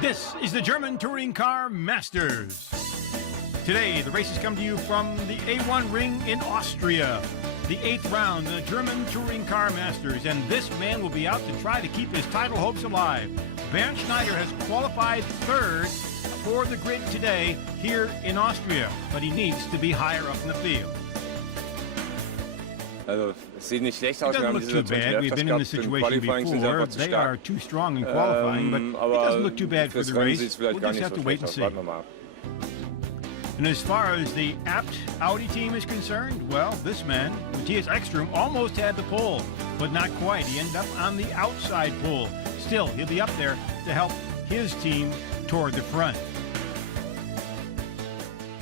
This is the German Touring Car Masters. Today, the races come to you from the A1-Ring in Austria. The 8th round, the German Touring Car Masters, and this man will be out to try to keep his title hopes alive. Bernd Schneider has qualified 3rd for the grid today here in Austria, but he needs to be higher up in the field. Also, es sieht nicht schlecht aus. It doesn't look too bad. We've been in this situation before. They are too strong in qualifying, but it doesn't look too bad for the race. We'll just have to wait and see. And as far as the apt Audi team is concerned, well, this man, Matthias Ekstrom, almost had the pole, but not quite. He ended up on the outside pole. Still, he'll be up there to help his team toward the front.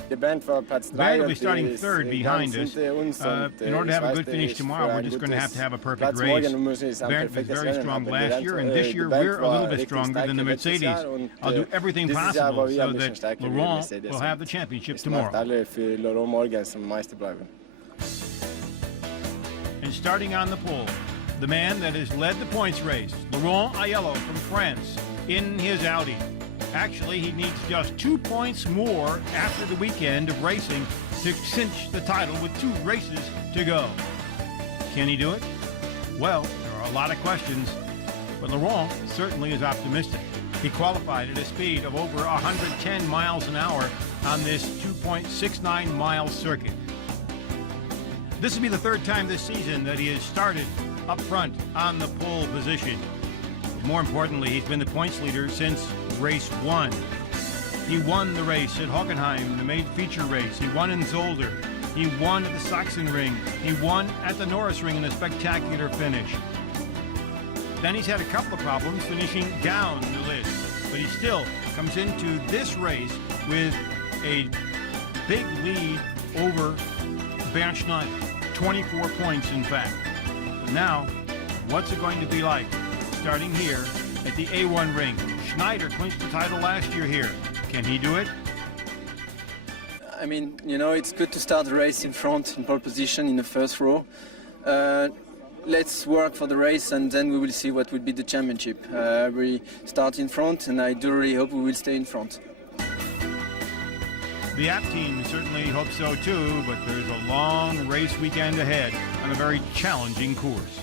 Bernd will be starting 3rd behind us. In order to have a good finish tomorrow, we're just going to have a perfect race. Bernd was very strong last year, and this year we're a little bit stronger than the Mercedes. I'll do everything possible so that Laurent will have the championship tomorrow. And starting on the pole, the man that has led the points race, Laurent Aiello from France, in his Audi. Actually, he needs just 2 points more after the weekend of racing to cinch the title with 2 races to go. Can he do it? Well, there are a lot of questions, but Laurent certainly is optimistic. He qualified at a speed of over 110 miles an hour on this 2.69 mile circuit. This will be the 3rd time this season that he has started up front on the pole position. More importantly, he's been the points leader since race 1. He won the race at Hockenheim, the main feature race. He won in Zolder. He won at the Sachsenring. He won at the Norrisring in a spectacular finish. Then he's had a couple of problems finishing down the list, but he still comes into this race with a big lead over Bernd Schneider, 24 points in fact. Now, what's it going to be like starting here at the A1-Ring? Schneider clinched the title last year here. Can he do it? I mean, you know, it's good to start the race in front, in pole position, in the first row. Let's work for the race, and then we will see what will be the championship. We start in front, and I do really hope we will stay in front. The app team certainly hopes so too, but there's a long race weekend ahead on a very challenging course.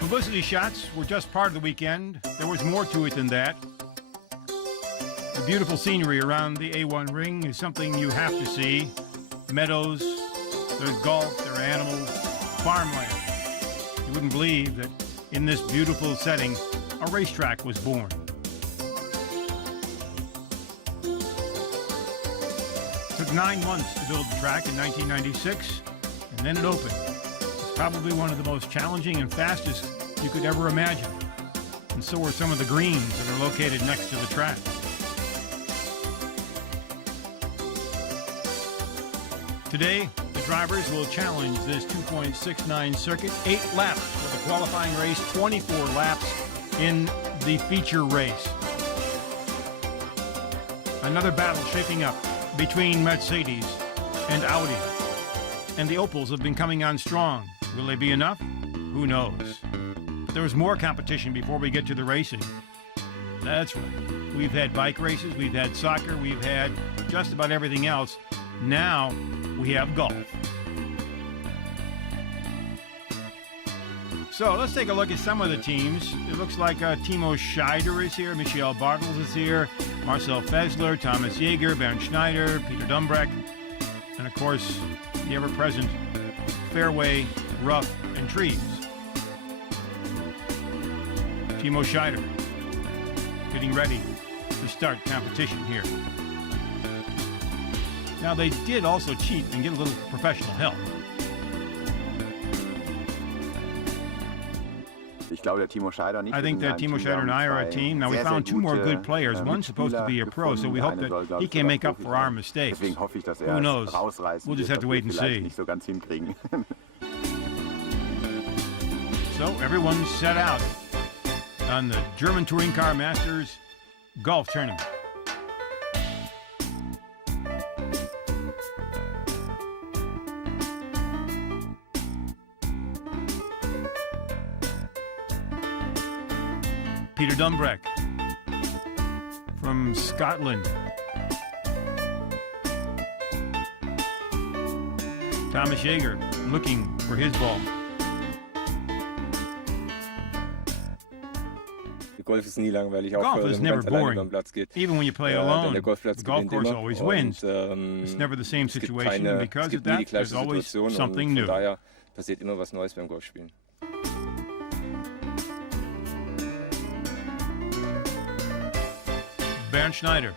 Publicity shots were just part of the weekend. There was more to it than that. The beautiful scenery around the A1-Ring is something you have to see. Meadows, there's golf, there are animals, farmland. You wouldn't believe that in this beautiful setting, a racetrack was born. It took 9 months to build the track in 1996, and then it opened. Probably one of the most challenging and fastest you could ever imagine. And so are some of the greens that are located next to the track. Today, the drivers will challenge this 2.69 circuit. 8 laps for the qualifying race, 24 laps in the feature race. Another battle shaping up between Mercedes and Audi. And the Opels have been coming on strong. Will they be enough? Who knows? But there was more competition before we get to the racing. That's right. We've had bike races, we've had soccer, we've had just about everything else. Now we have golf. So let's take a look at some of the teams. It looks like Timo Scheider is here, Michael Bartels is here, Marcel Fessler, Thomas Jäger, Bernd Schneider, Peter Dumbreck, and of course the ever-present fairway, rough, and trees. Timo Scheider getting ready to start competition here. Now they did also cheat and get a little professional help. I think that Timo Scheider and I are a team. Now we found 2 more good players. One's supposed to be a pro, so we hope that he can make up for our mistakes. Who knows? We'll just have to wait and see. So everyone's set out on the German Touring Car Masters golf tournament. Peter Dumbreck from Scotland. Timo Scheider looking for his ball. Golf ist nie langweilig, auch Golf is wenn never man alleine boring, über den Platz geht. even when you play alone. Der The Golfplatz golf gewinnt course immer. always Und, wins. It's never the same es gibt situation, and because es of gibt nie die that, gleiche there's always Situation something und new. von daher passiert immer was Neues beim Golfspielen. Bernd Schneider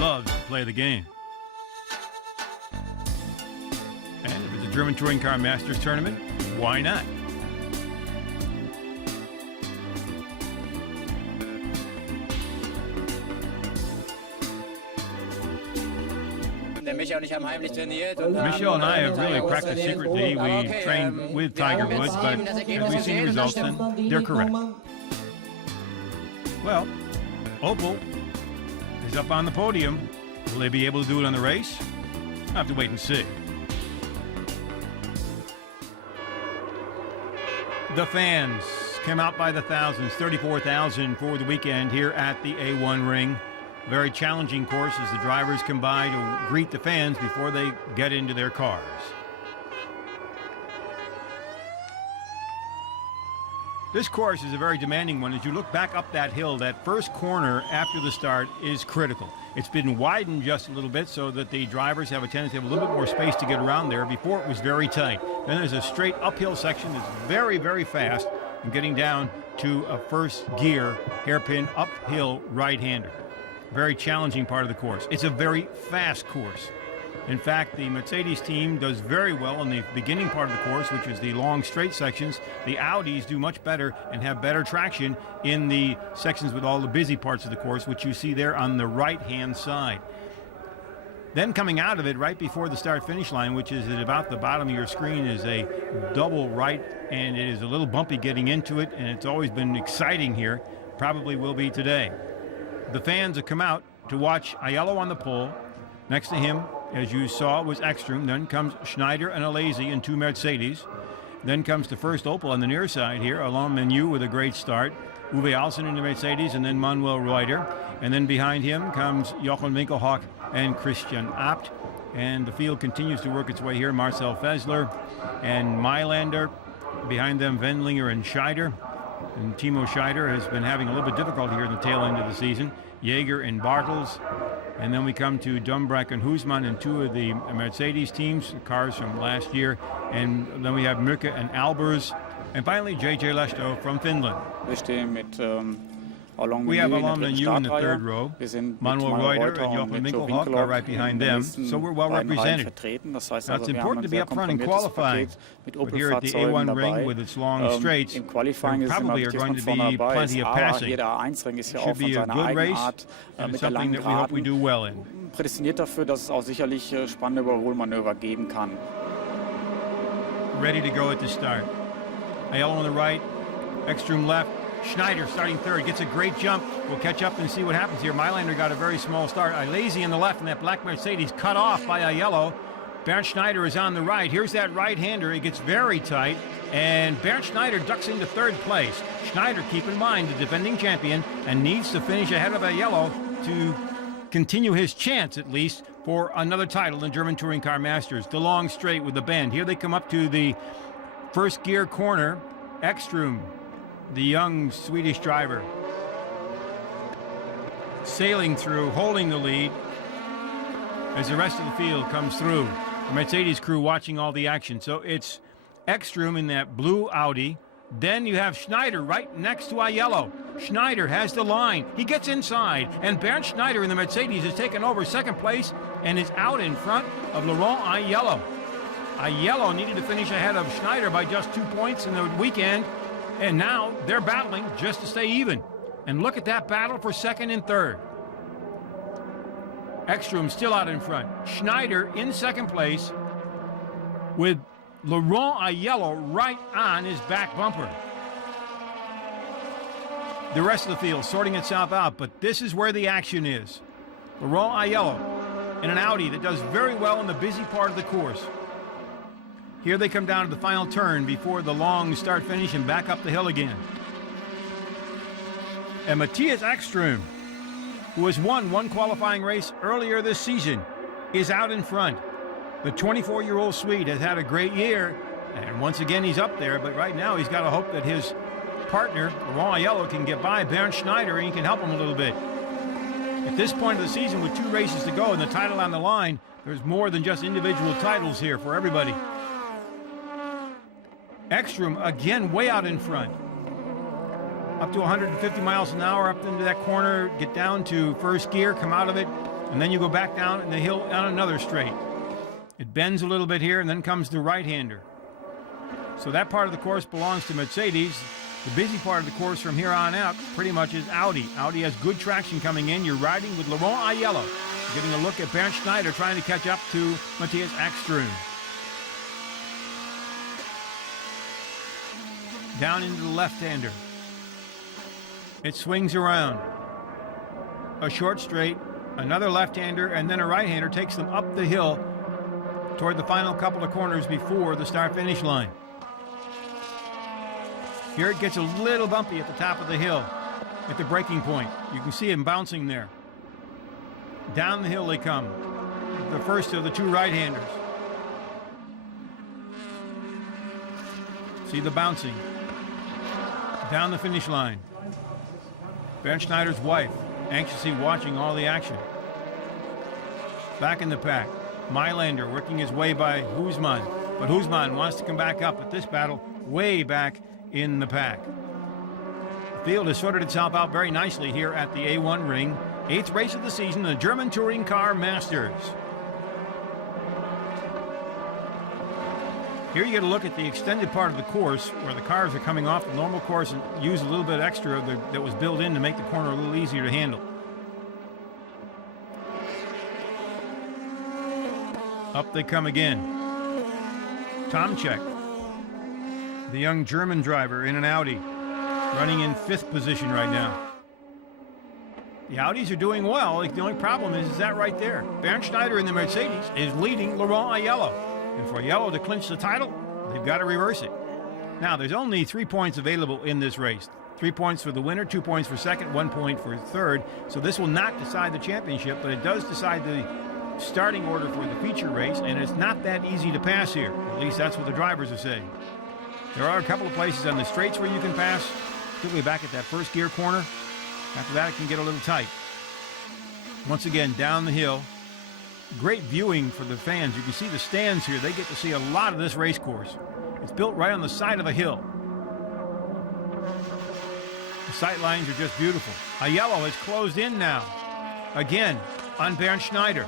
loves to play the game. And if it's a German Touring Car Masters tournament, why not? Michel and I have really practiced secretly. We trained with Tiger Woods, but as we've seen the results, then they're correct. Well, Opel is up on the podium. Will they be able to do it on the race? I'll have to wait and see. The fans came out by the thousands, 34,000 for the weekend here at the A1-Ring. Very challenging course as the drivers come by to greet the fans before they get into their cars. This course is a very demanding one. As you look back up that hill, that first corner after the start is critical. It's been widened just a little bit so that the drivers have a tendency to have a little bit more space to get around there. Before it was very tight. Then there's a straight uphill section that's very, very fast and getting down to a first gear hairpin uphill right-hander. Very challenging part of the course. It's a very fast course. In fact, the Mercedes team does very well in the beginning part of the course, which is the long straight sections. The Audis do much better and have better traction in the sections with all the busy parts of the course, which you see there on the right-hand side. Then coming out of it right before the start-finish line, which is at about the bottom of your screen, is a double right, and it is a little bumpy getting into it, and it's always been exciting here. Probably will be today. The fans have come out to watch Aiello on the pole. Next to him, as you saw, was Ekstrom. Then comes Schneider and Alesi in two Mercedes. Then comes the first Opel on the near side here, Alain Menu with a great start. Uwe Alsen in the Mercedes, and then Manuel Reuter. And then behind him comes Jochen Winkelhock and Christian Abt. And the field continues to work its way here. Marcel Fessler and Mailander. Behind them, Wendlinger and Scheider. And Timo Scheider has been having a little bit difficulty here in the tail end of the season. Jaeger and Bartels. And then we come to Dumbreck and Husmann and two of the Mercedes teams, the cars from last year. And then we have Mücke and Albers. And finally, J.J. Lehto from Finland. We have Alain Menu in the third row. Manuel Reuter and Jochen Winkelhock are right behind them, so we're well represented. Now, it's important to be up front in qualifying, but here at the A1-Ring with its long straights, there probably are going to be plenty of passing. It should be a good race, and it's something that we hope we do well in. Prädestiniert dafür, dass es auch sicherlich spannende Überholmanöver geben kann. Ready to go at the start. Aiello on the right, Ekstrom left. Schneider starting third, gets a great jump. We'll catch up and see what happens here. Mailander got a very small start. Alesi in the left, and that black Mercedes cut off by Aiello. Bernd Schneider is on the right. Here's that right-hander. It gets very tight, and Bernd Schneider ducks into third place. Schneider, keep in mind, the defending champion, and needs to finish ahead of Aiello to continue his chance, at least, for another title in the German Touring Car Masters. The long straight with the bend. Here they come up to the first gear corner. Ekstrom, the young Swedish driver, sailing through, holding the lead as the rest of the field comes through. The Mercedes crew watching all the action. So it's Ekstrom in that blue Audi. Then you have Schneider right next to Aiello. Schneider has the line. He gets inside, and Bernd Schneider in the Mercedes has taken over second place and is out in front of Laurent Aiello. Aiello needed to finish ahead of Schneider by just 2 points in the weekend. And now they're battling just to stay even. And look at that battle for second and third. Ekstrom still out in front. Schneider in second place with Laurent Aiello right on his back bumper. the rest of the field sorting itself out, but this is where the action is. Laurent Aiello in an Audi that does very well in the busy part of the course. Here they come down to the final turn before the long start-finish and back up the hill again. And Matthias Ekström, who has won one qualifying race earlier this season, is out in front. The 24-year-old Swede has had a great year, and once again he's up there, but right now he's got to hope that his partner, Laurent Aiello, can get by Bernd Schneider and he can help him a little bit. At this point of the season, with 2 races to go and the title on the line, there's more than just individual titles here for everybody. Ekström again way out in front. Up to 150 miles an hour up into that corner, get down to first gear, come out of it, and then you go back down the hill on another straight. It bends a little bit here, and then comes the right-hander. So that part of the course belongs to Mercedes. The busy part of the course from here on out pretty much is Audi. Audi has good traction coming in. You're riding with Laurent Aiello, getting a look at Bernd Schneider trying to catch up to Matthias Ekström. Down into the left-hander. It swings around. A short straight, another left-hander, and then a right-hander takes them up the hill toward the final couple of corners before the start-finish line. Here it gets a little bumpy at the top of the hill at the breaking point. You can see him bouncing there. Down the hill they come. The first of the 2 right-handers. See the bouncing. Down the finish line. Bernd Schneider's wife, anxiously watching all the action. Back in the pack, Mailander working his way by Hoosman, but Hoosman wants to come back up at this battle way back in the pack. The field has sorted itself out very nicely here at the A1 Ring. 8th race of the season, the German Touring Car Masters. Here you get a look at the extended part of the course where the cars are coming off the normal course and use a little bit extra that was built in to make the corner a little easier to handle. Up they come again. Tomczyk, the young German driver in an Audi, running in 5th position right now. The Audis are doing well. The only problem is that right there. Bernd Schneider in the Mercedes is leading Laurent Aiello. And for Aiello to clinch the title, they've got to reverse it. Now, there's only 3 points available in this race. 3 points for the winner, 2 points for second, 1 point for third. So this will not decide the championship, but it does decide the starting order for the feature race, and it's not that easy to pass here. At least that's what the drivers are saying. There are a couple of places on the straights where you can pass, particularly back at that first gear corner. After that, it can get a little tight. Once again, down the hill. Great viewing for the fans. You can see the stands here. They get to see a lot of this race course. It's built right on the side of a hill. The sight lines are just beautiful. Aiello has closed in now. Again, on Bernd Schneider.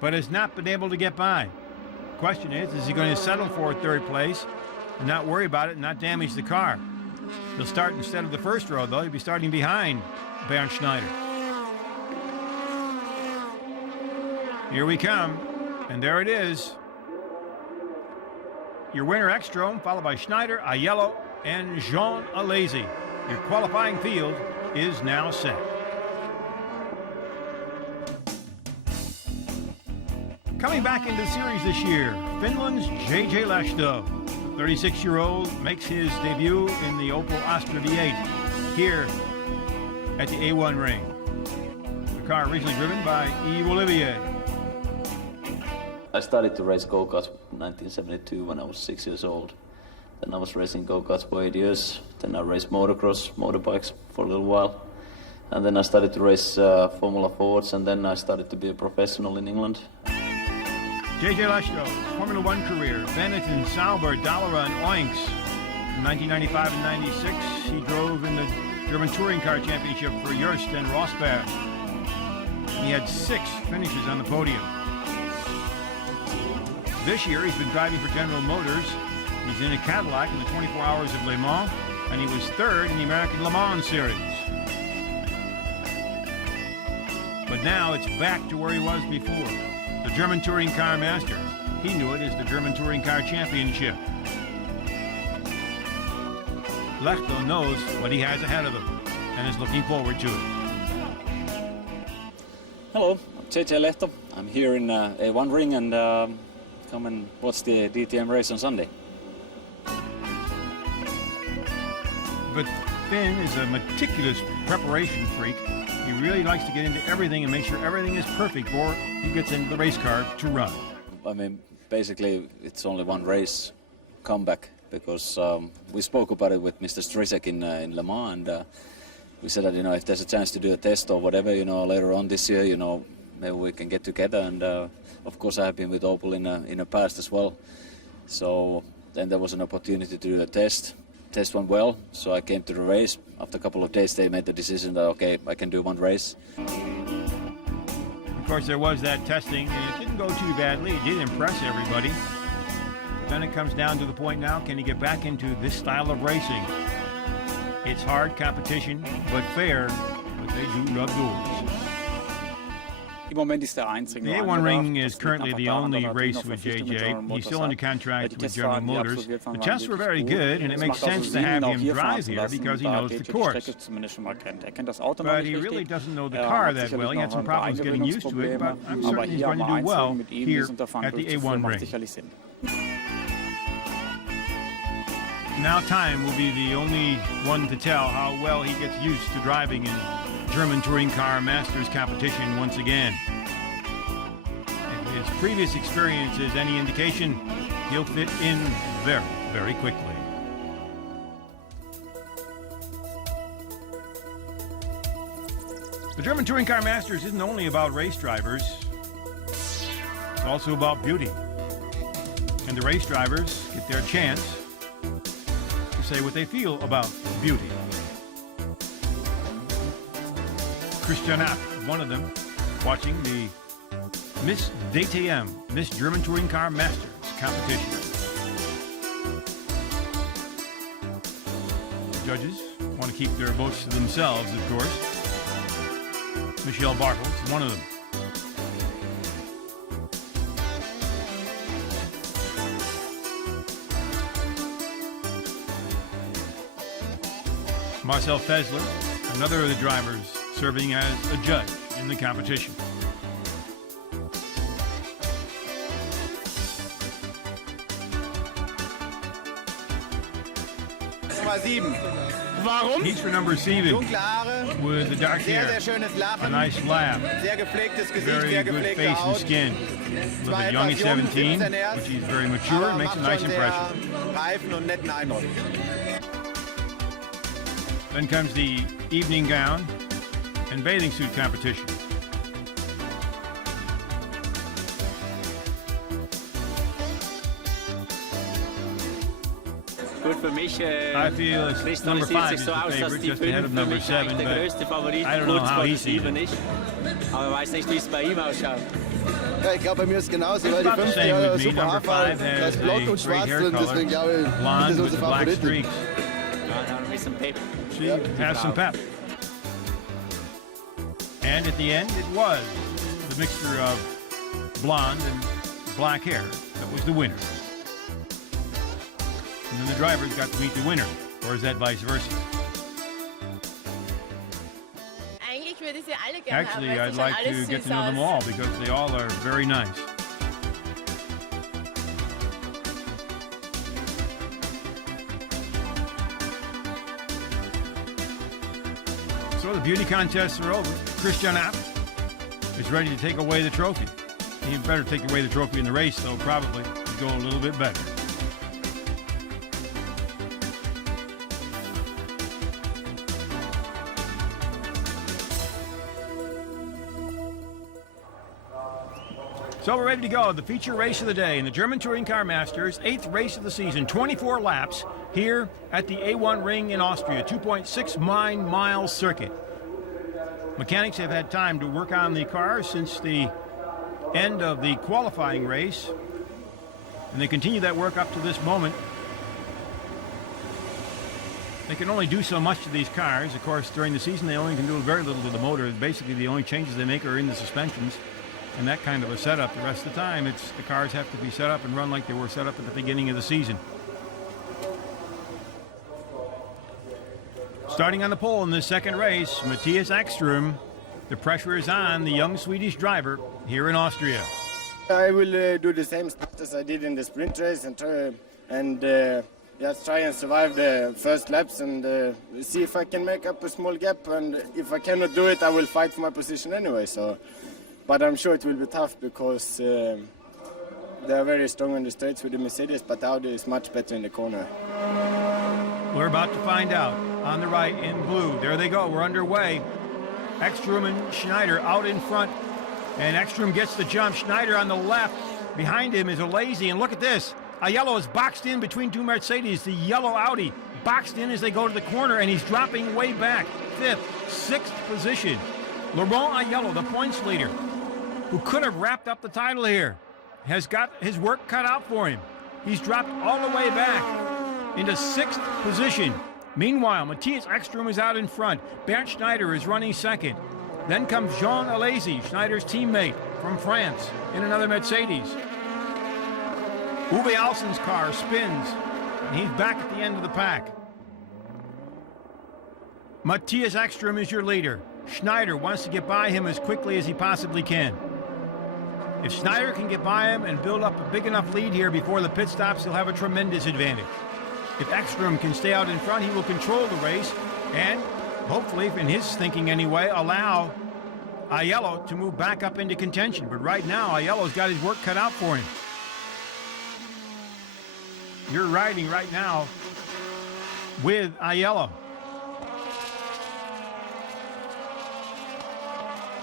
But has not been able to get by. The question is he going to settle for 3rd place and not worry about it and not damage the car? He'll start instead of the first row, though. He'll be starting behind Bernd Schneider. Here we come, and there it is. Your winner, Ekström, followed by Schneider, Aiello, and Jean Alesi. Your qualifying field is now set. Coming back into the series this year, Finland's J.J. Lehto. The 36-year-old makes his debut in the Opel Astra V8 here at the A1 Ring. The car originally driven by Yves Olivier. I started to race go-karts in 1972 when I was 6 years old. Then I was racing go-karts for 8 years. Then I raced motocross, motorbikes for a little while. And then I started to race Formula Fords, and then I started to be a professional in England. J.J. Lehto, Formula One career, Benetton, Sauber, Dallara, and Oinks. In 1995 and 96, he drove in the German Touring Car Championship for Joest and Rosberg. He had 6 finishes on the podium. This year, he's been driving for General Motors. He's in a Cadillac in the 24 Hours of Le Mans, and he was 3rd in the American Le Mans Series. But now it's back to where he was before, the German Touring Car Masters. He knew it as the German Touring Car Championship. Lehto knows what he has ahead of him and is looking forward to it. Hello, I'm JJ Lehto. I'm here in A1-Ring and come and watch the DTM race on Sunday. But Finn is a meticulous preparation freak. He really likes to get into everything and make sure everything is perfect before he gets into the race car to run. I mean, basically, it's only one race comeback because we spoke about it with Mr. Strizek in Le Mans, and we said that, you know, if there's a chance to do a test or whatever, you know, later on this year, you know, maybe we can get together. And of course, I have been with Opel in the past as well. So then there was an opportunity to do a test. Test went well, so I came to the race. After a couple of days, they made the decision that, okay, I can do one race. Of course, there was that testing, and it didn't go too badly. It did impress everybody. But then it comes down to the point now, can he get back into this style of racing? It's hard competition, but fair, but they do rub doors. Im Moment ist der einzige. The A1-Ring is currently the only race with JJ. He's still under contract with General Motors. The tests were very good, and it makes sense to have him drive here because he knows the course. But he really doesn't know the car that well. He had some problems getting used to it, but I'm certain he's going to do well here at the A1-Ring. Now time will be the only one to tell how well he gets used to driving in German Touring Car Masters competition once again. If his previous experience is any indication, he'll fit in very, very quickly. The German Touring Car Masters isn't only about race drivers, it's also about beauty. And the race drivers get their chance to say what they feel about beauty. Christian App, one of them, watching the Miss DTM, Miss German Touring Car Masters competition. The judges want to keep their votes to themselves, of course. Michelle Bartels, one of them. Marcel Fessler, another of the drivers, serving as a judge in the competition. Warum? He's for number 7 Dunkle Haare, with the dark sehr, hair, sehr schönes Lachen, a nice laugh, sehr gepflegtes Gesicht, very sehr good gepflegte face and Haut. skin. A little bit young at 17, which he's very mature and makes a nice impression. Reifen und netten Eindruck. Then comes the evening gown and bathing suit competition. Gut, für mich I feel it's number 5 is so the aus, dass favorite, die just ahead 5 of für number mich 7, eigentlich der but größte Favorit, I don't know kurz how vor he der sees 7 it. nicht. Aber ich weiß nicht, wie es bei ihm ausschaut. Ja, ich glaube, bei mir ist es genauso, weil die About the 5 same ja with me. super Number 5 Haarfarben, da has ist blond a und great schwarz hair drin, color, deswegen glaube ich, das blonde ist with unsere the black Favoriten. streaks. Ja, da ein bisschen Pep. She has some pep. And at the end, it was the mixture of blonde and black hair that was the winner. And then the drivers got to meet the winner, or is that vice versa? Eigentlich würde ich sie alle gerne haben, Actually, weil I'd sie like schon to alles get süß to know them aus. all because they all are very nice. So the beauty contests are over. Christian App is ready to take away the trophy. He better take away the trophy in the race, though, probably to go a little bit better. So we're ready to go. The feature race of the day in the German Touring Car Masters, 8th race of the season, 24 laps here at the A1-Ring in Austria, 2.6-mile circuit. Mechanics have had time to work on the cars since the end of the qualifying race, and they continue that work up to this moment. They can only do so much to these cars. Of course, during the season, they only can do very little to the motor. Basically, the only changes they make are in the suspensions and that kind of a setup. The rest of the time, it's the cars have to be set up and run like they were set up at the beginning of the season. Starting on the pole in this second race, Matthias Ekström. The pressure is on the young Swedish driver here in Austria. I will do the same stuff as I did in the sprint race and just try and survive the first laps and see if I can make up a small gap. And if I cannot do it, I will fight for my position anyway. So, but I'm sure it will be tough because they are very strong on the straights with the Mercedes, but Audi is much better in the corner. We're about to find out. On the right in blue, there they go. We're underway. Ekström and Scheider out in front, and Ekström gets the jump. Scheider on the left. Behind him is a lazy, and look at this. A yellow is boxed in between two Mercedes. The yellow Audi boxed in as they go to the corner, and he's dropping way back. 5th, 6th position. Laurent Aiello, the points leader, who could have wrapped up the title here, has got his work cut out for him. He's dropped all the way back into 6th position. Meanwhile, Matthias Ekström is out in front. Bernd Schneider is running second. Then comes Jean Alesi, Schneider's teammate from France, in another Mercedes. Uwe Alsen's car spins, and he's back at the end of the pack. Matthias Ekström is your leader. Schneider wants to get by him as quickly as he possibly can. If Schneider can get by him and build up a big enough lead here before the pit stops, he'll have a tremendous advantage. If Ekström can stay out in front, he will control the race and, hopefully, in his thinking anyway, allow Aiello to move back up into contention. But right now, Aiello's got his work cut out for him. You're riding right now with Aiello.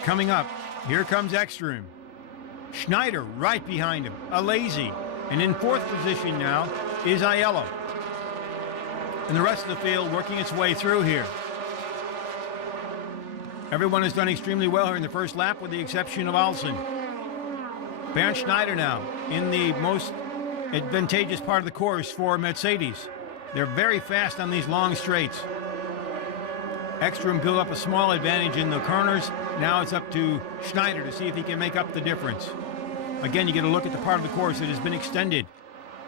Coming up, here comes Ekström. Schneider right behind him, Alesi. And in 4th position now is Aiello. And the rest of the field working its way through here. Everyone has done extremely well here in the first lap with the exception of Alsen. Bernd Schneider now in the most advantageous part of the course for Mercedes. They're very fast on these long straights. Ekström built up a small advantage in the corners. Now it's up to Schneider to see if he can make up the difference. Again, you get a look at the part of the course that has been extended,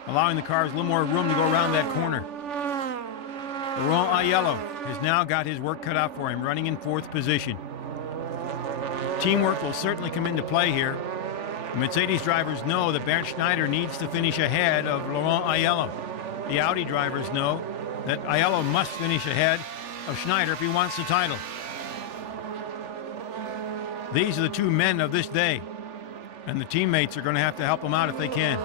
allowing the cars a little more room to go around that corner. Laurent Aiello has now got his work cut out for him, running in 4th position. Teamwork will certainly come into play here. The Mercedes drivers know that Bernd Schneider needs to finish ahead of Laurent Aiello. The Audi drivers know that Aiello must finish ahead of Schneider if he wants the title. These are the two men of this day, and the teammates are going to have to help them out if they can.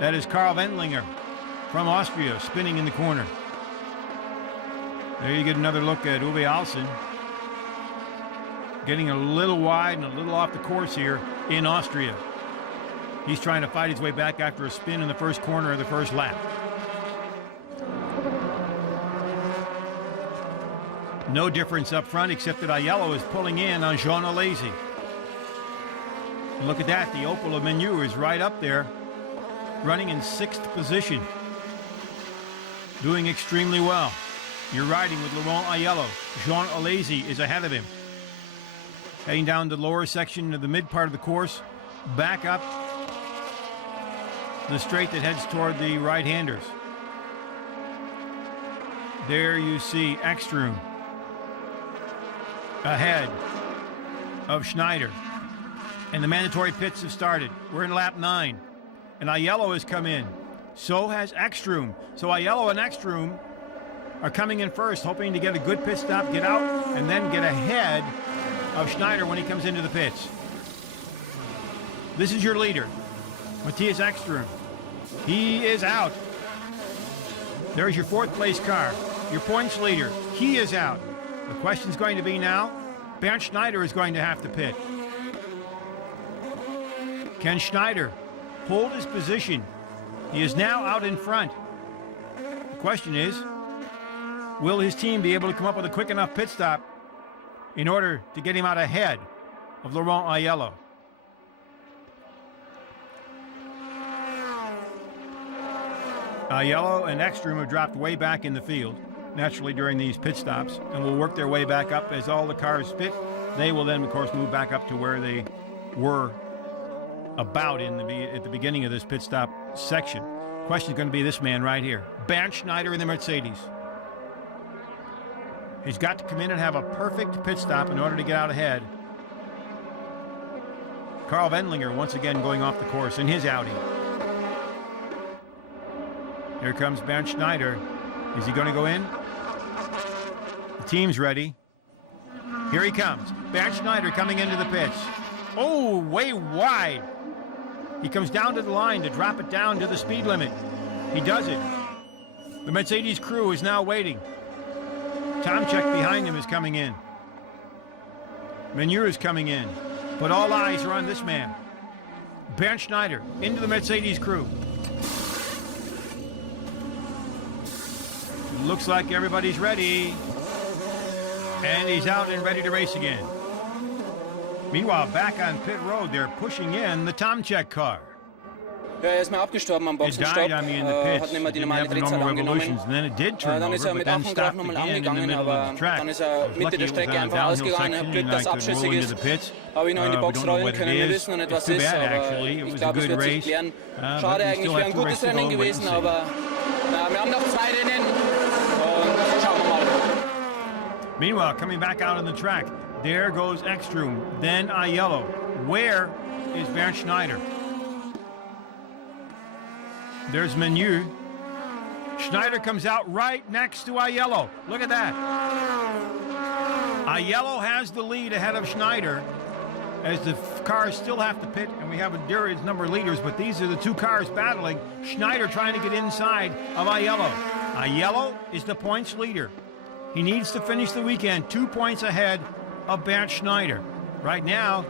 That is Karl Wendlinger from Austria spinning in the corner. There you get another look at Uwe Alsen, getting a little wide and a little off the course here in Austria. He's trying to fight his way back after a spin in the first corner of the first lap. No difference up front except that Aiello is pulling in on Jean Alesi. And look at that, the Opel of Menu is right up there, running in 6th position, doing extremely well. You're riding with Laurent Aiello. Jean Alesi is ahead of him. Heading down the lower section of the mid part of the course, back up the straight that heads toward the right-handers. There you see Ekström ahead of Schneider. And the mandatory pits have started. We're in lap 9. And Aiello has come in. So has Ekström. So Aiello and Ekström are coming in first, hoping to get a good pit stop, get out, and then get ahead of Schneider when he comes into the pits. This is your leader, Matthias Ekström. He is out. There's your 4th place car, your points leader. He is out. The question's going to be now, Bernd Schneider is going to have to pit. Can Schneider hold his position? He is now out in front. The question is, will his team be able to come up with a quick enough pit stop in order to get him out ahead of Laurent Aiello? Aiello and Ekström have dropped way back in the field, naturally during these pit stops, and will work their way back up as all the cars pit. They will then, of course, move back up to where they were about at the beginning of this pit stop section. Question is going to be this man right here, Bernd Schneider in the Mercedes. He's got to come in and have a perfect pit stop in order to get out ahead. Carl Wendlinger once again going off the course in his Audi. Here comes Bernd Schneider. Is he going to go in? The team's ready. Here he comes. Bernd Schneider coming into the pits. Oh, way wide. He comes down to the line to drop it down to the speed limit. He does it. The Mercedes crew is now waiting. Tomczyk behind him is coming in. Meunier is coming in. But all eyes are on this man. Bernd Schneider into the Mercedes crew. Looks like everybody's ready. And he's out and ready to race again. Meanwhile, back on pit road, they're pushing in the Tomczyk car. Ja, er ist mal abgestorben am Boxenstopp, hat nicht mehr die normale Drehzahl angenommen. Dann ist er mit Ach und Krach nochmal angegangen, aber dann ist er Mitte der Strecke einfach ausgegangen. Er hat Glück, dass abschüssig ist. Habe ich noch in die Box rollen können, wir wissen noch nicht, was ist, aber ich glaube, es wird sich klären. Schade eigentlich, wäre ein gutes Rennen gewesen, aber wir haben noch 2 Rennen und schauen wir mal. Meanwhile, coming back out on the track, there goes Ekstrom, then Aiello. Where is Bernd Schneider? There's Meunier. Schneider comes out right next to Aiello. Look at that. Aiello has the lead ahead of Schneider as the cars still have to pit, and we have a Durian's number of leaders, but these are the 2 cars battling. Schneider trying to get inside of Aiello. Aiello is the points leader. He needs to finish the weekend 2 points ahead of Bernd Schneider. Right now,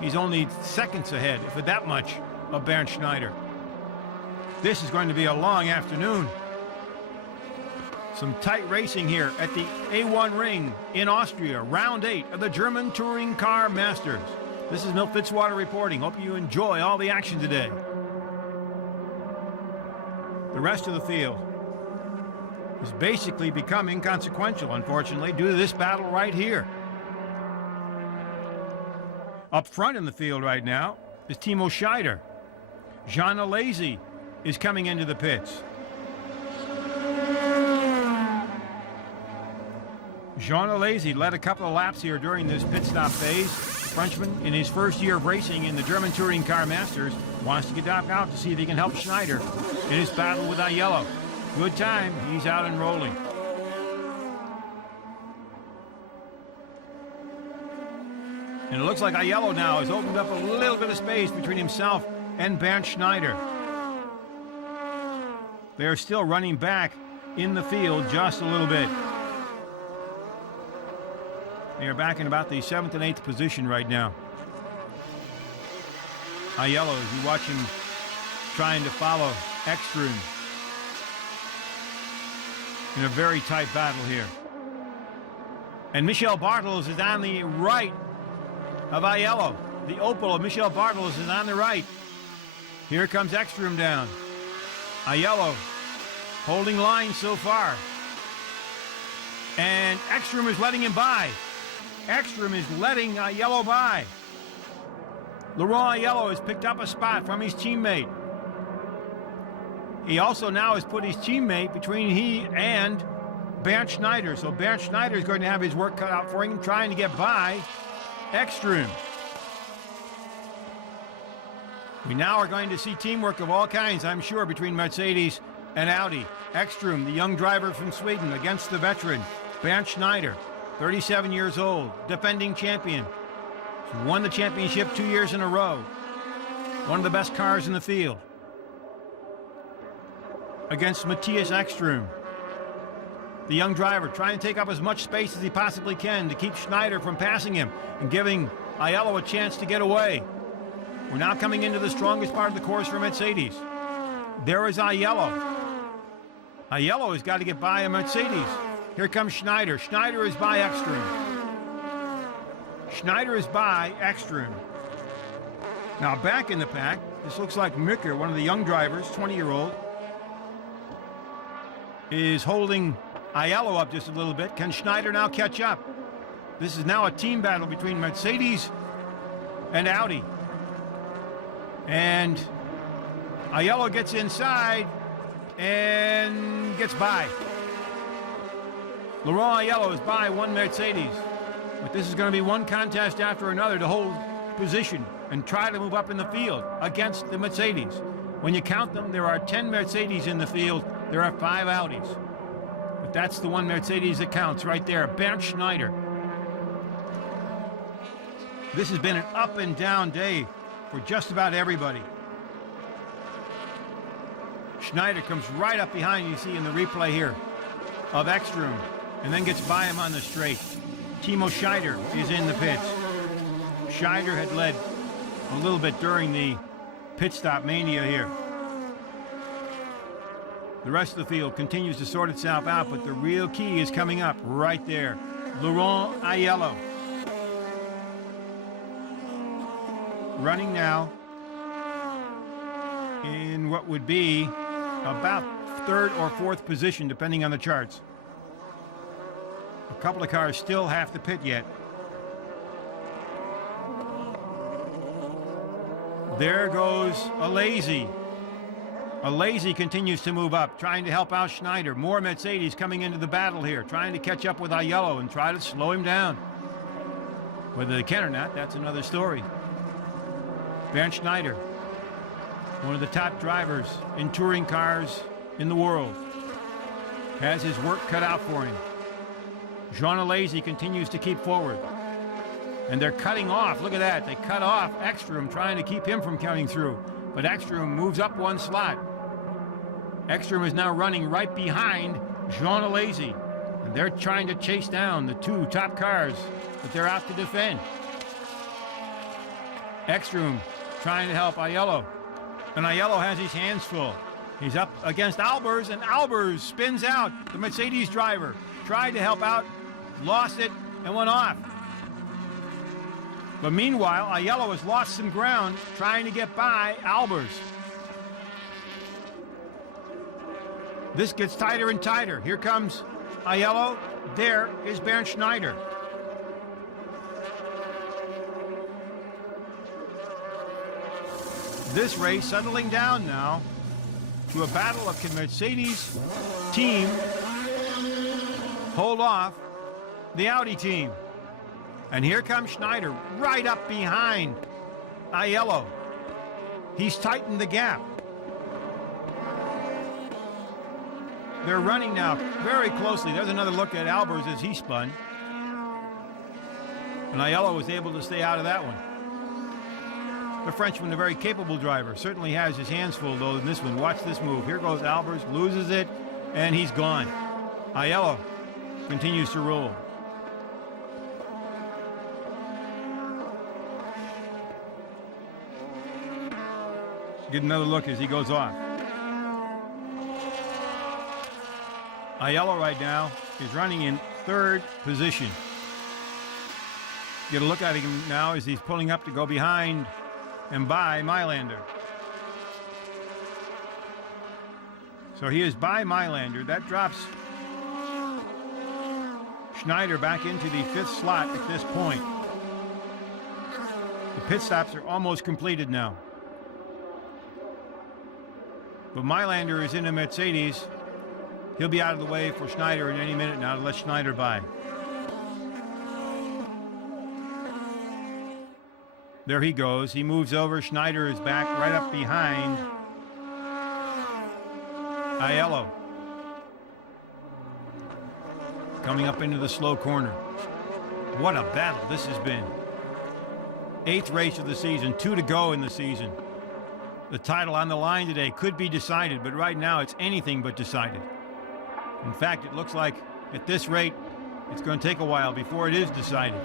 he's only seconds ahead, if that much, of Bernd Schneider. This is going to be a long afternoon. Some tight racing here at the A1-Ring in Austria, round 8 of the German Touring Car Masters. This is Milt Fitzwater reporting. Hope you enjoy all the action today. The rest of the field is basically become inconsequential, unfortunately, due to this battle right here. Up front in the field right now is Timo Scheider. Jean Alesi is coming into the pits. Jean Alesi led a couple of laps here during this pit stop phase. The Frenchman, in his first year of racing in the German Touring Car Masters, wants to get back out to see if he can help Schneider in his battle with Aiello. Good time, he's out and rolling. And it looks like Aiello now has opened up a little bit of space between himself and Bernd Schneider. They're still running back in the field just a little bit. They are back in about the 7th and 8th position right now. Aiello, as you watch him trying to follow Ekstrom in a very tight battle here. And Michel Bartels is on the right of Aiello. The Opel of Michel Bartels is on the right. Here comes Ekstrom down. Aiello holding line so far. And Ekstrom is letting him by. Ekstrom is letting Aiello by. Laurent Aiello has picked up a spot from his teammate. He also now has put his teammate between he and Bernd Schneider. So Bernd Schneider is going to have his work cut out for him, trying to get by Ekstrom. We now are going to see teamwork of all kinds, I'm sure, between Mercedes and Audi. Ekstrom, the young driver from Sweden, against the veteran Bernd Schneider, 37 years old, defending champion. He's won the championship 2 years in a row. One of the best cars in the field. Against Matthias Ekstrom, the young driver, trying to take up as much space as he possibly can to keep Schneider from passing him and giving Aiello a chance to get away. We're now coming into the strongest part of the course for Mercedes. There is Aiello. Aiello has got to get by a Mercedes. Here comes Schneider. Schneider is by Ekstrom. Schneider is by Ekstrom. Now back in the pack, this looks like Mücker, one of the young drivers, 20-year-old, is holding Aiello up just a little bit. Can Schneider now catch up? This is now a team battle between Mercedes and Audi. And Aiello gets inside and gets by. Laurent Aiello is by one Mercedes. But this is going to be one contest after another to hold position and try to move up in the field against the Mercedes. When you count them, there are 10 Mercedes in the field. There are 5 Audis. But that's the one Mercedes that counts right there, Bernd Schneider. This has been an up and down day for just about everybody. Schneider comes right up behind, you see in the replay here, of Ekstrom, and then gets by him on the straight. Timo Scheider is in the pits. Scheider had led a little bit during the pit stop mania here. The rest of the field continues to sort itself out, but the real key is coming up right there. Laurent Aiello. Running now in what would be about 3rd or 4th position, depending on the charts. A couple of cars still have to pit yet. There goes Alesi. Alesi continues to move up, trying to help out Schneider. More Mercedes coming into the battle here, trying to catch up with Aiello and try to slow him down. Whether they can or not, that's another story. Bernd Schneider, one of the top drivers in touring cars in the world, has his work cut out for him. Jean Alesi continues to keep forward. And they're cutting off. Look at that. They cut off Ekstrom, trying to keep him from coming through. But Ekstrom moves up one slot. Ekstrom is now running right behind Jean Alesi. And they're trying to chase down the 2 top cars that they're out to defend. Ekstrom trying to help Aiello. And Aiello has his hands full. He's up against Albers, and Albers spins out. The Mercedes driver tried to help out, lost it, and went off. But meanwhile, Aiello has lost some ground trying to get by Albers. This gets tighter and tighter. Here comes Aiello. There is Bernd Schneider. This race settling down now to a battle of can Mercedes team hold off the Audi team. And here comes Schneider right up behind Aiello. He's tightened the gap. They're running now very closely. There's another look at Albers as he spun. And Aiello was able to stay out of that one. The Frenchman, a very capable driver, certainly has his hands full, though, in this one. Watch this move. Here goes Albers, loses it, and he's gone. Aiello continues to roll. Get another look as he goes off. Aiello right now is running in 3rd position. Get a look at him now as he's pulling up to go behind and by Mailander. So he is by Mailander. That drops Schneider back into the 5th slot at this point. The pit stops are almost completed now. But Mailander is in a Mercedes. He'll be out of the way for Schneider in any minute now to let Schneider by. There he goes. He moves over. Schneider is back right up behind Aiello. Coming up into the slow corner. What a battle this has been. 8th race of the season, 2 to go in the season. The title on the line today could be decided, but right now it's anything but decided. In fact, it looks like at this rate, it's going to take a while before it is decided.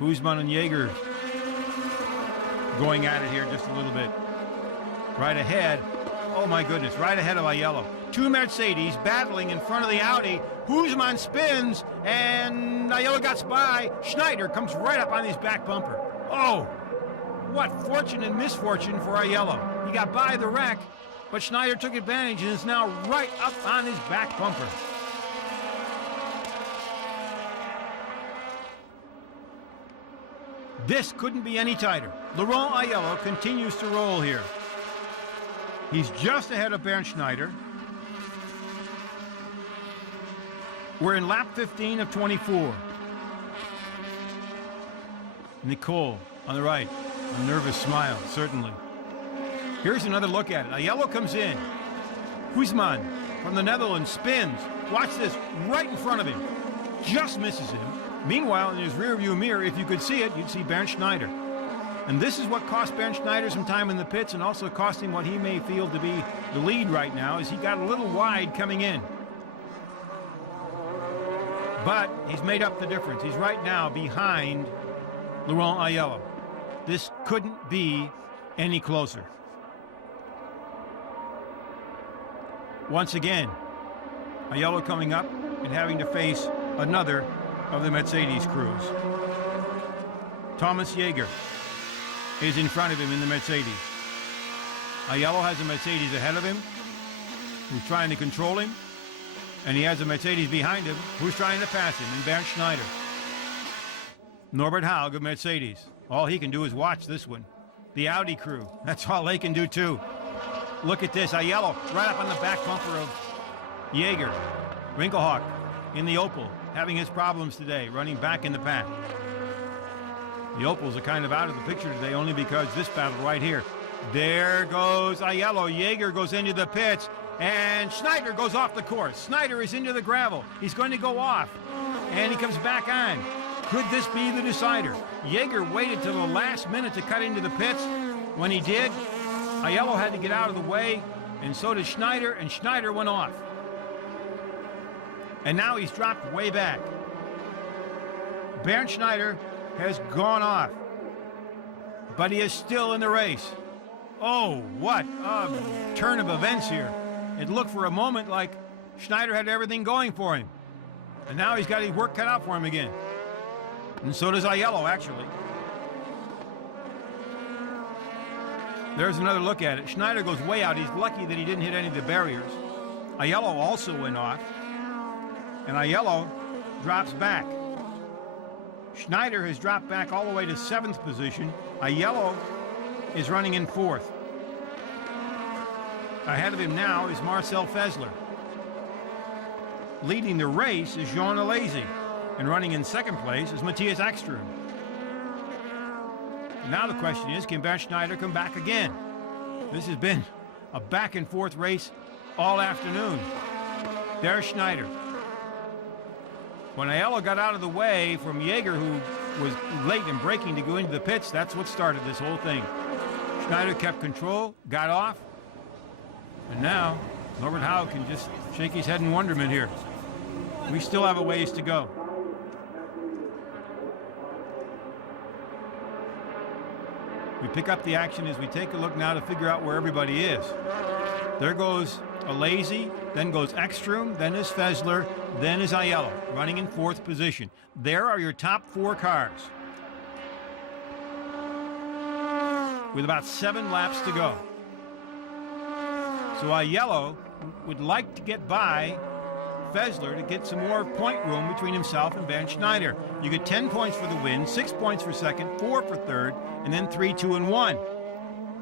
Husmann and Jaeger going at it here just a little bit. Right ahead, oh my goodness, right ahead of Aiello. 2 Mercedes battling in front of the Audi. Husmann spins, and Aiello gets by. Schneider comes right up on his back bumper. Oh, what fortune and misfortune for Aiello. He got by the wreck, but Schneider took advantage and is now right up on his back bumper. This couldn't be any tighter. Laurent Aiello continues to roll here. He's just ahead of Bernd Schneider. We're in lap 15 of 24. Nicole on the right, a nervous smile, certainly. Here's another look at it. A yellow comes in. Huisman from the Netherlands spins. Watch this, right in front of him. Just misses him. Meanwhile, in his rearview mirror, if you could see it, you'd see Bernd Schneider. And this is what cost Bernd Schneider some time in the pits and also cost him what he may feel to be the lead right now, as he got a little wide coming in. But he's made up the difference. He's right now behind Laurent Aiello. This couldn't be any closer. Once again, Aiello coming up and having to face another of the Mercedes crews. Thomas Jaeger is in front of him in the Mercedes. Aiello has a Mercedes ahead of him who's trying to control him, and he has a Mercedes behind him who's trying to pass him, and Bernd Schneider. Norbert Haug of Mercedes. All he can do is watch this one. The Audi crew, that's all they can do too. Look at this, Aiello right up on the back bumper of Jaeger. Winkelhock in the Opel, having his problems today, running back in the pack. The Opels are kind of out of the picture today only because this battle right here. There goes Aiello. Jaeger goes into the pits, and Schneider goes off the course. Schneider is into the gravel. He's going to go off, and he comes back on. Could this be the decider? Jaeger waited till the last minute to cut into the pits. When he did, Aiello had to get out of the way, and so did Schneider, and Schneider went off. And now he's dropped way back. Bernd Schneider has gone off, but he is still in the race. Oh, what a turn of events here. It looked for a moment like Schneider had everything going for him, and now he's got his work cut out for him again. And so does Aiello, actually. There's another look at it. Schneider goes way out. He's lucky that he didn't hit any of the barriers. Aiello also went off, and Aiello drops back. Schneider has dropped back all the way to 7th position. Aiello is running in 4th. Ahead of him now is Marcel Fessler. Leading the race is Jean Alesi, and running in 2nd place is Matthias Ekström. Now the question is, can Bernd Schneider come back again? This has been a back and forth race all afternoon. There's Schneider. When Aiello got out of the way from Jaeger, who was late in braking to go into the pits, that's what started this whole thing. Schneider kept control, got off, and now Norbert Haug can just shake his head in wonderment here. We still have a ways to go. We pick up the action as we take a look now to figure out where everybody is. There goes Alesi, then goes Ekström, then is Fessler, then is Aiello, running in 4th position. There are your top 4 cars, with about 7 laps to go. So Aiello would like to get by Fessler to get some more point room between himself and Bernd Schneider. You get 10 points for the win, 6 points for 2nd, 4 for 3rd, and then 3, 2, and 1.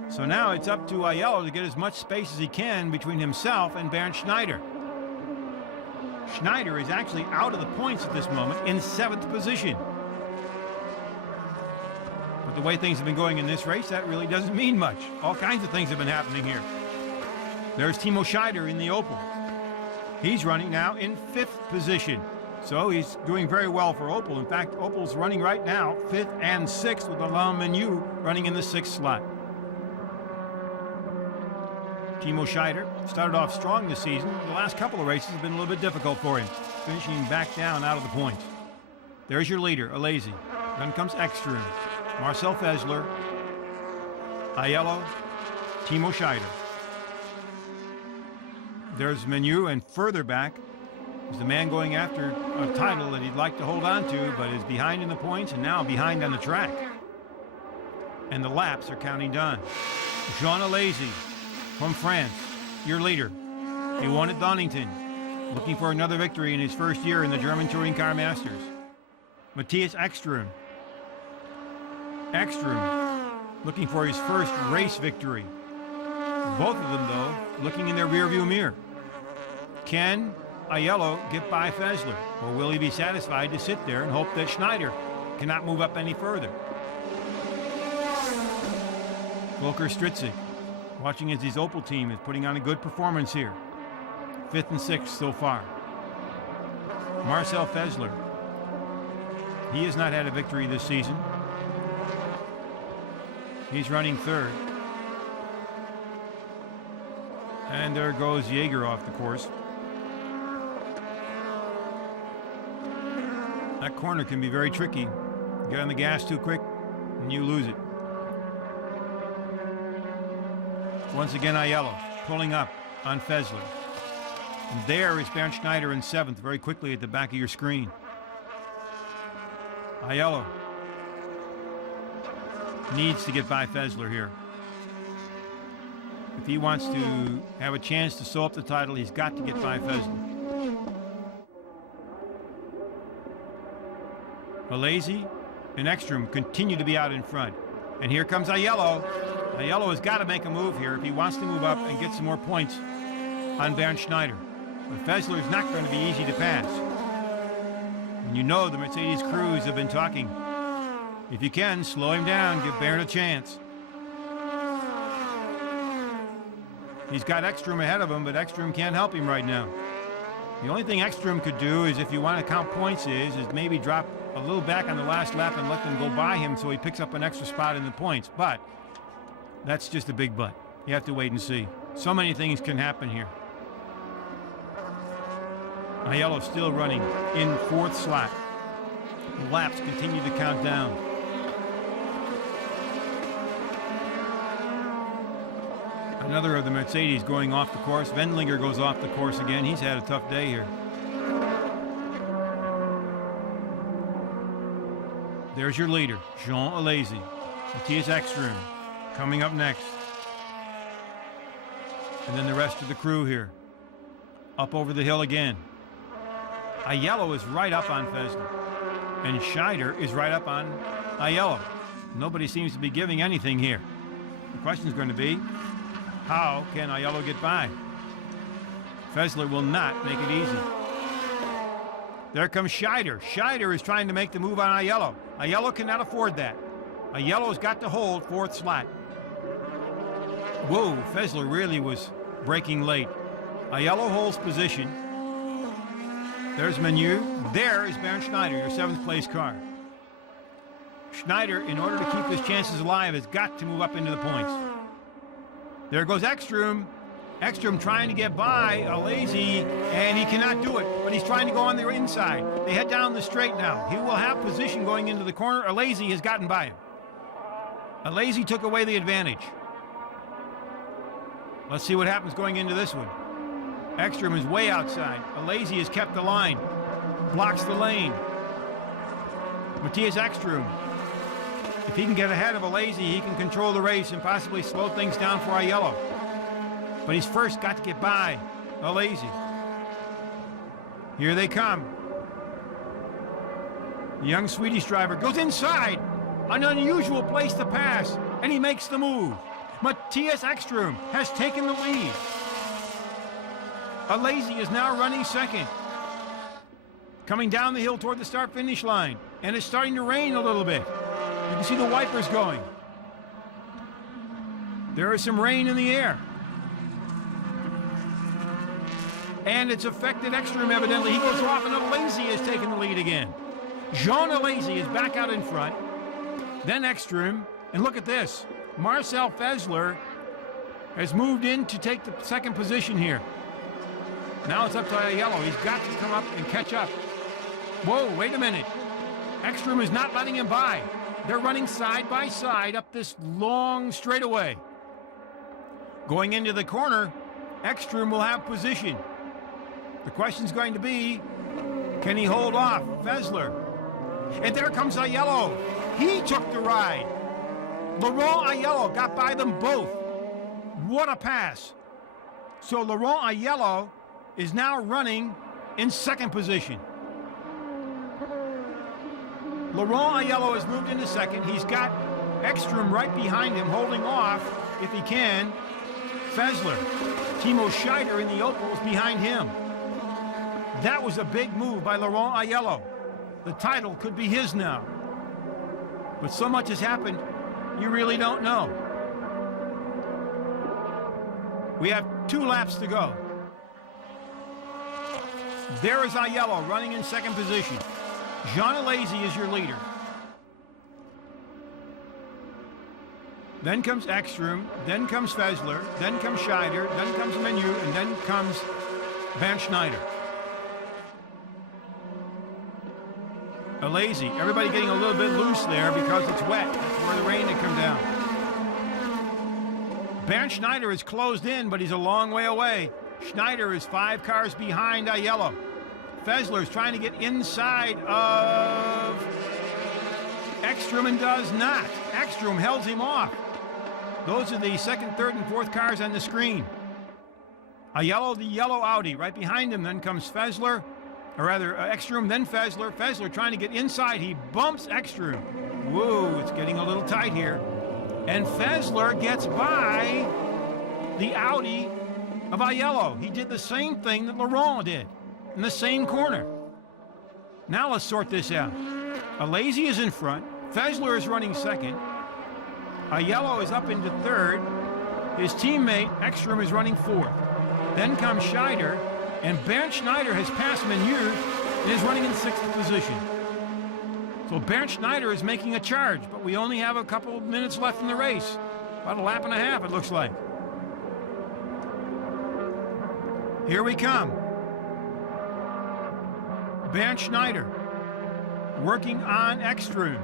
So now it's up to Aiello to get as much space as he can between himself and Bernd Schneider. Schneider is actually out of the points at this moment in 7th position. But the way things have been going in this race, that really doesn't mean much. All kinds of things have been happening here. There's Timo Scheider in the Opel. He's running now in 5th position. So he's doing very well for Opel. In fact, Opel's running right now 5th and 6th, with Alain Menu running in the 6th slot. Timo Scheider started off strong this season. The last couple of races have been a little bit difficult for him, finishing back down out of the points. There's your leader, Alesi. Then comes Ekström, Marcel Fessler, Aiello, Timo Scheider. There's Menu, and further back is the man going after a title that he'd like to hold on to, but is behind in the points and now behind on the track. And the laps are counting down. Jean Alesi from France, your leader. He won at Donington, looking for another victory in his first year in the German Touring Car Masters. Matthias Ekström. Ekström looking for his first race victory. Both of them, though, looking in their rearview mirror. Can Aiello get by Fessler, or will he be satisfied to sit there and hope that Scheider cannot move up any further? Volker Stritzik, watching as his Opel team is putting on a good performance here. 5th and 6th so far. Marcel Fessler, he has not had a victory this season. He's running 3rd. And there goes Jaeger off the course. That corner can be very tricky. Get on the gas too quick and you lose it. Once again, Aiello pulling up on Fessler. And there is Bernd Scheider in 7th, very quickly at the back of your screen. Aiello needs to get by Fessler here. If he wants to have a chance to sew up the title, he's got to get by Fessler. Alesi and Ekstrom continue to be out in front. And here comes Aiello. Aiello has got to make a move here if he wants to move up and get some more points on Bernd Scheider. But Fessler is not going to be easy to pass. And you know the Mercedes crews have been talking. If you can, slow him down, give Bernd a chance. He's got Ekstrom ahead of him, but Ekstrom can't help him right now. The only thing Ekstrom could do is, if you want to count points, is maybe drop a little back on the last lap and let them go by him so he picks up an extra spot in the points. But that's just a big but. You have to wait and see. So many things can happen here. Aiello still running in 4th slot. The laps continue to count down. Another of the Mercedes going off the course. Wendlinger goes off the course again. He's had a tough day here. There's your leader, Jean Alesi. Matthias Ekstrom coming up next. And then the rest of the crew here. Up over the hill again. Aiello is right up on Fessler. And Scheider is right up on Aiello. Nobody seems to be giving anything here. The question is going to be, how can Aiello get by? Fessler will not make it easy. There comes Scheider. Scheider is trying to make the move on Aiello. Aiello cannot afford that. Aiello's got to hold 4th slot. Whoa, Fessler really was braking late. Aiello holds position. There's Menu. There is Bernd Scheider, your 7th place car. Scheider, in order to keep his chances alive, has got to move up into the points. There goes Ekstrom. Ekstrom trying to get by Alesi, and he cannot do it, but he's trying to go on the inside. They head down the straight now. He will have position going into the corner. Alesi has gotten by him. Alesi took away the advantage. Let's see what happens going into this one. Ekstrom is way outside. Alesi has kept the line. Blocks the lane. Matthias Ekstrom. If he can get ahead of Alesi, he can control the race and possibly slow things down for Aiello. But he's first got to get by Alesi. Here they come. The young Swedish driver goes inside. An unusual place to pass, and he makes the move. Matthias Ekstrom has taken the lead. Alesi is now running 2nd. Coming down the hill toward the start-finish line. And it's starting to rain a little bit. You can see the wipers going. There is some rain in the air. And it's affected Ekstrom, evidently. He goes off, and Alesi has taken the lead again. Jean Alesi is back out in front. Then Ekstrom. And look at this. Marcel Fessler has moved in to take the 2nd position here. Now it's up to Aiello. He's got to come up and catch up. Whoa, wait a minute. Ekstrom is not letting him by. They're running side by side up this long straightaway. Going into the corner, Ekstrom will have position. The question's going to be, can he hold off Fessler? And there comes Aiello. He took the ride. Laurent Aiello got by them both. What a pass. So Laurent Aiello is now running in 2nd position. Laurent Aiello has moved into 2nd. He's got Ekstrom right behind him, holding off, if he can, Fessler. Timo Scheider in the Opel is behind him. That was a big move by Laurent Aiello. The title could be his now. But so much has happened, you really don't know. We have 2 laps to go. There is Aiello running in second position. Jean Alesi is your leader. Then comes Ekstrom, then comes Fessler, then comes Scheider, then comes Menu, and then comes Bernd Schneider. Alesi, everybody getting a little bit loose there because it's wet. That's where the rain had come down. Bernd Schneider is closed in, but he's a long way away. Schneider is 5 cars behind Aiello. Fessler is trying to get inside of Ekstrom and does not. Ekstrom held him off. Those are the second, third, and fourth cars on the screen. Aiello, the yellow Audi, right behind him. Then comes Fessler, or rather Ekstrom, then Fessler. Fessler trying to get inside. He bumps Ekstrom. Whoa, it's getting a little tight here. And Fessler gets by the Audi of Aiello. He did the same thing that Laurent did in the same corner. Now let's sort this out. Alesi is in front. Fessler is running second. Aiello is up into third. His teammate Ekstrom is running fourth. Then comes Scheider, and Bernd Schneider has passed Menu and is running in sixth position. So Bernd Schneider is making a charge, but we only have a couple of minutes left in the race. About a lap and a half, it looks like. Here we come. Bernd Schneider working on Ekstrom.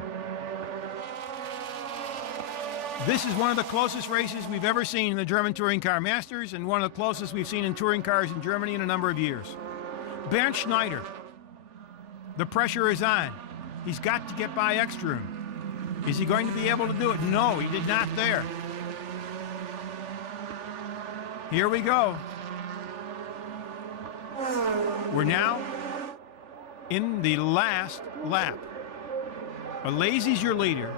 This is one of the closest races we've ever seen in the German Touring Car Masters, and one of the closest we've seen in touring cars in Germany in a number of years. Bernd Schneider, the pressure is on. He's got to get by Ekstrom. Is he going to be able to do it? No, he did not there. Here we go. We're now in the last lap. Alesi's your leader.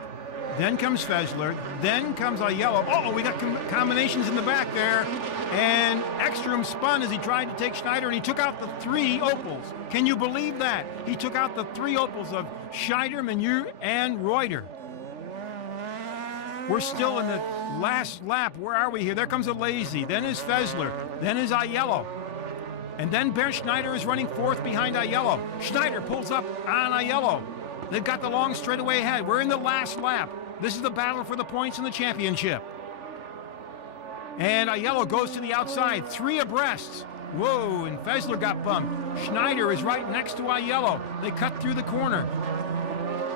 Then comes Fessler. Then comes Aiello. Oh, we got combinations in the back there. And Ekstrom spun as he tried to take Schneider, and he took out the 3 Opels. Can you believe that? He took out the 3 Opels of Scheider, Menu, and Reuter. We're still in the last lap. Where are we here? There comes Alesi. Then is Fessler. Then is Aiello. And then Bernd Schneider is running fourth behind Aiello. Schneider pulls up on Aiello. They've got the long straightaway ahead. We're in the last lap. This is the battle for the points in the championship. And Aiello goes to the outside, 3 abreast. Whoa, and Fessler got bumped. Schneider is right next to Aiello. They cut through the corner.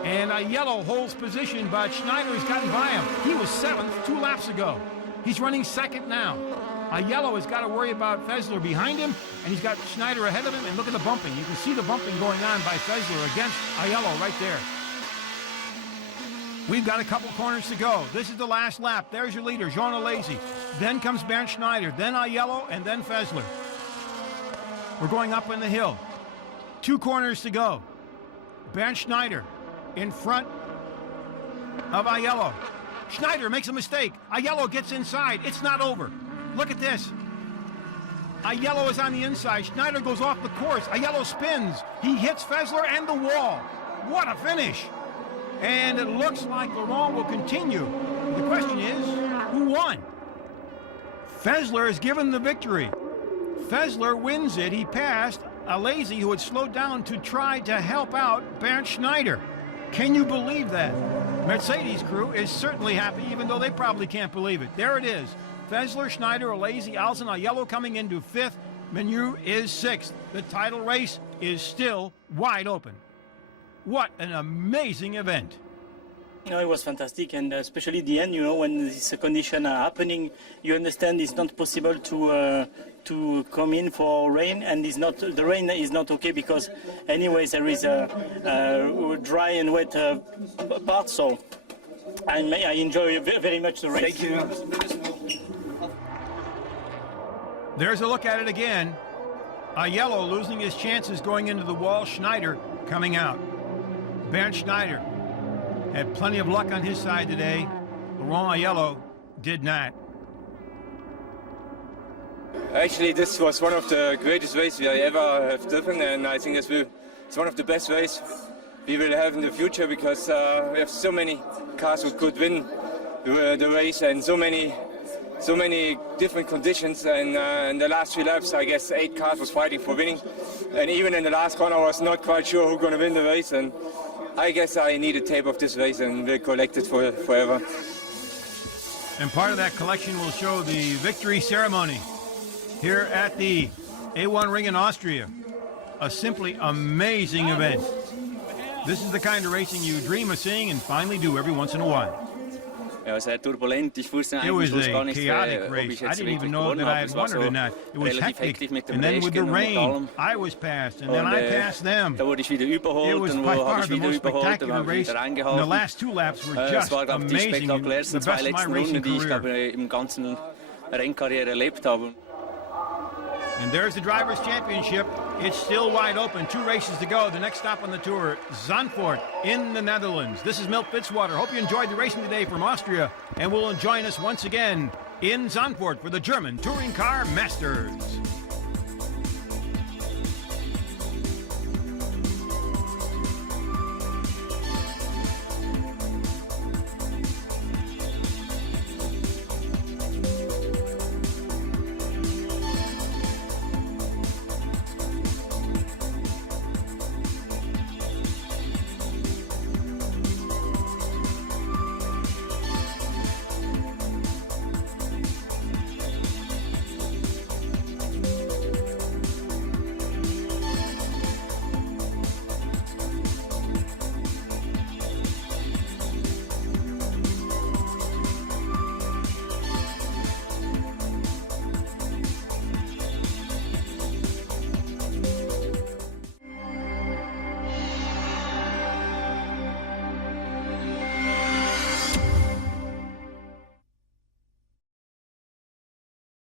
And Aiello holds position, but Schneider has gotten by him. He was 7th 2 laps ago. He's running second now. Aiello has got to worry about Fessler behind him, and he's got Schneider ahead of him, and look at the bumping. You can see the bumping going on by Fessler against Aiello right there. We've got a couple corners to go. This is the last lap. There's your leader, Jean Alesi. Then comes Bernd Schneider, then Aiello, and then Fessler. We're going up in the hill. 2 corners to go. Bernd Schneider in front of Aiello. Schneider makes a mistake. Aiello gets inside. It's not over. Look at this. Aiello is on the inside. Schneider goes off the course. Aiello spins. He hits Fessler and the wall. What a finish. And it looks like Laurent will continue. The question is, who won? Fessler is given the victory. Fessler wins it. He passed Alesi, who had slowed down to try to help out Bernd Schneider. Can you believe that? Mercedes crew is certainly happy, even though they probably can't believe it. There it is. Fessler, Schneider, Alesi, Alsen, Aiello coming into 5th. Menu is 6th. The title race is still wide open. What an amazing event. No, it was fantastic, and especially the end, when these conditions are happening, you understand it's not possible to come in for rain, and the rain is not okay because anyways there is a dry and wet part, so I enjoy very much the race. Thank you. There's a look at it again. Aiello losing his chances going into the wall. Schneider coming out. Bernd Schneider had plenty of luck on his side today. Laurent Aiello did not. Actually, this was one of the greatest races I ever have driven, and I think it's one of the best races we will have in the future, because we have so many cars who could win the race, and so many different conditions. And in the last 3 laps, I guess 8 cars was fighting for winning, and even in the last corner, I was not quite sure who's going to win the race. And I guess I need a tape of this race and will collect it forever. And part of that collection will show the victory ceremony here at the A1-Ring in Austria. A simply amazing event. This is the kind of racing you dream of seeing and finally do every once in a while. Ja, sehr turbulent. Ich wusste It was eigentlich gar a nicht, chaotic ob race. ich I jetzt didn't even wirklich know gewonnen that I habe. had Es war won so it or not. It was relativ hectic. hektisch mit dem And then with the Regen und mit rain, allem. I was passed, and then Und, I passed them. Da wurde ich wieder It überholt, was und by wo habe far ich the wieder most überholt, und spectacular habe race. wieder And the reingehalten. last 2 laps were Es just war, glaube ich, die amazing. spektakulärsten The 2 best of my letzten racing Runden, die ich, career. glaube im ganzen Rennkarriere erlebt habe. And there's the Drivers' Championship. It's still wide open. 2 races to go. The next stop on the tour, Zandvoort in the Netherlands. This is Milt Fitzwater. Hope you enjoyed the racing today from Austria, and will join us once again in Zandvoort for the German Touring Car Masters.